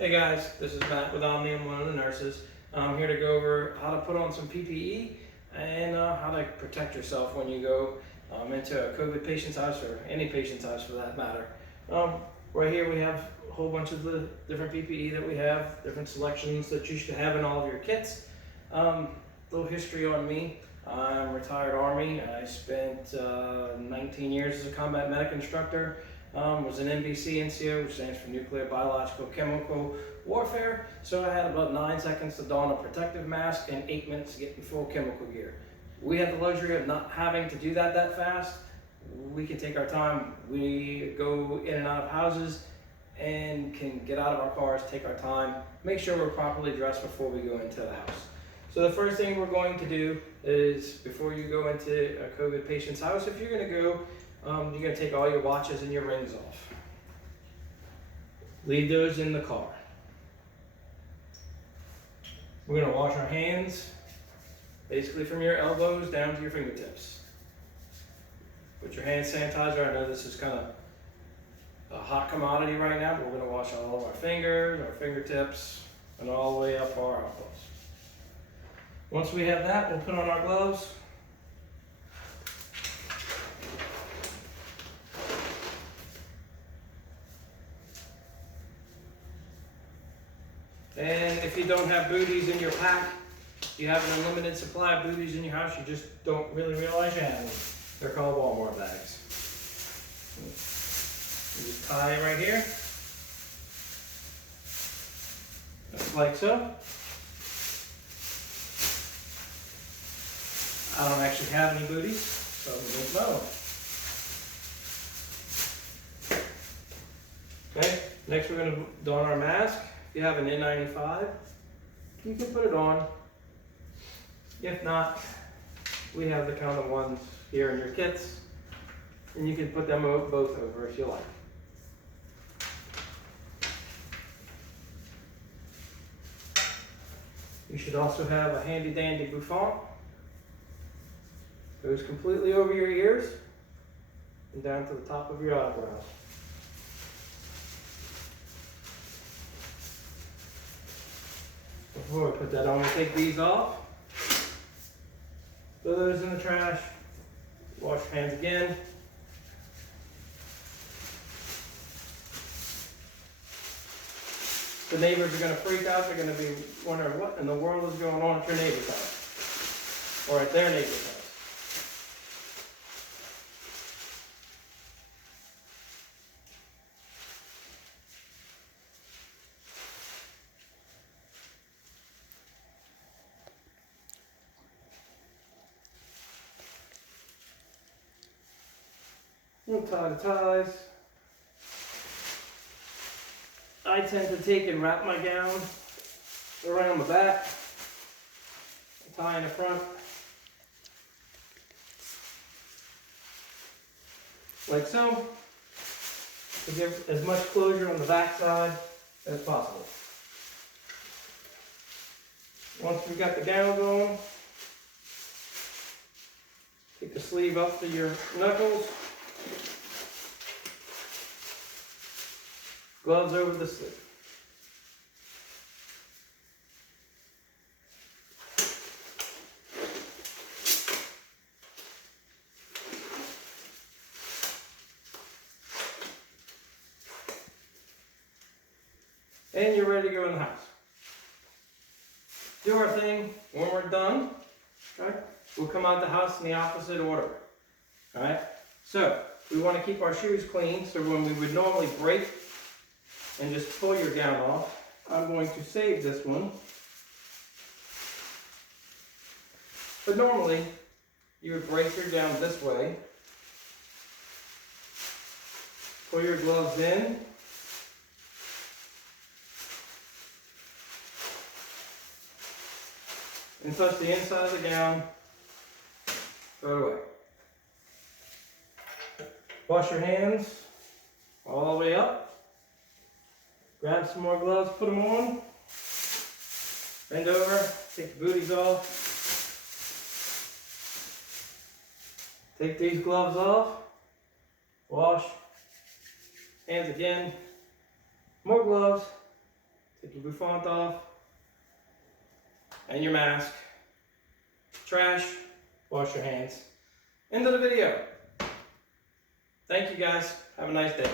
Hey guys, this is Matt with Omni. I'm one of the nurses. I'm here to go over how to put on some PPE and how to protect yourself when you go into a COVID patient's house or any patient's house for that matter. Right here we have a whole bunch of the different PPE that we have, different selections that you should have in all of your kits. Little history on me. I'm retired Army. I spent 19 years as a combat medic instructor. Was an NBC NCO, which stands for Nuclear, Biological, Chemical Warfare. So I had about 9 seconds to don a protective mask and 8 minutes to get in full chemical gear. We have the luxury of not having to do that fast. We can take our time. We go in and out of houses and can get out of our cars, take our time, make sure we're properly dressed before we go into the house. So the first thing we're going to do is, before you go into a COVID patient's house, if you're going to go, you're going to take all your watches and your rings off. Leave those in the car. We're going to wash our hands, basically from your elbows down to your fingertips. Put your hand sanitizer. I know this is kind of a hot commodity right now, but we're going to wash all of our fingers, our fingertips, and all the way up our elbows. Once we have that, we'll put on our gloves. And if you don't have booties in your pack, you have an unlimited supply of booties in your house, you just don't really realize you have them. They're called Walmart bags. You just tie it right here, just like so. I don't actually have any booties, so we'll know. Okay, next we're going to don our mask. If you have an N95, you can put it on. If not, we have the kind of ones here in your kits, and you can put them both over if you like. You should also have a handy dandy bouffant. Goes completely over your ears and down to the top of your eyebrows. Before we put that on, we take these off, throw those in the trash, wash your hands again. The neighbors are going to freak out. They're going to be wondering what in the world is going on at your neighbor's house or at their neighbor's house. We'll tie the ties. I tend to take and wrap my gown around the back, tie in the front, like so, to give as much closure on the back side as possible. Once we've got the gown on, take the sleeve up to your knuckles. Gloves over the sleeve. And you're ready to go in the house. Do our thing. When we're done, okay, we'll come out the house in the opposite order. Alright? So, we want to keep our shoes clean, so when we would normally break and just pull your gown off, I'm going to save this one. But normally, you would break your gown this way, pull your gloves in, and touch the inside of the gown, throw it away. Wash your hands all the way up. Grab some more gloves, put them on. Bend over, take the booties off. Take these gloves off. Wash. Hands again. More gloves. Take your bouffant off. And your mask. Trash. Wash your hands. End of the video. Thank you guys. Have a nice day.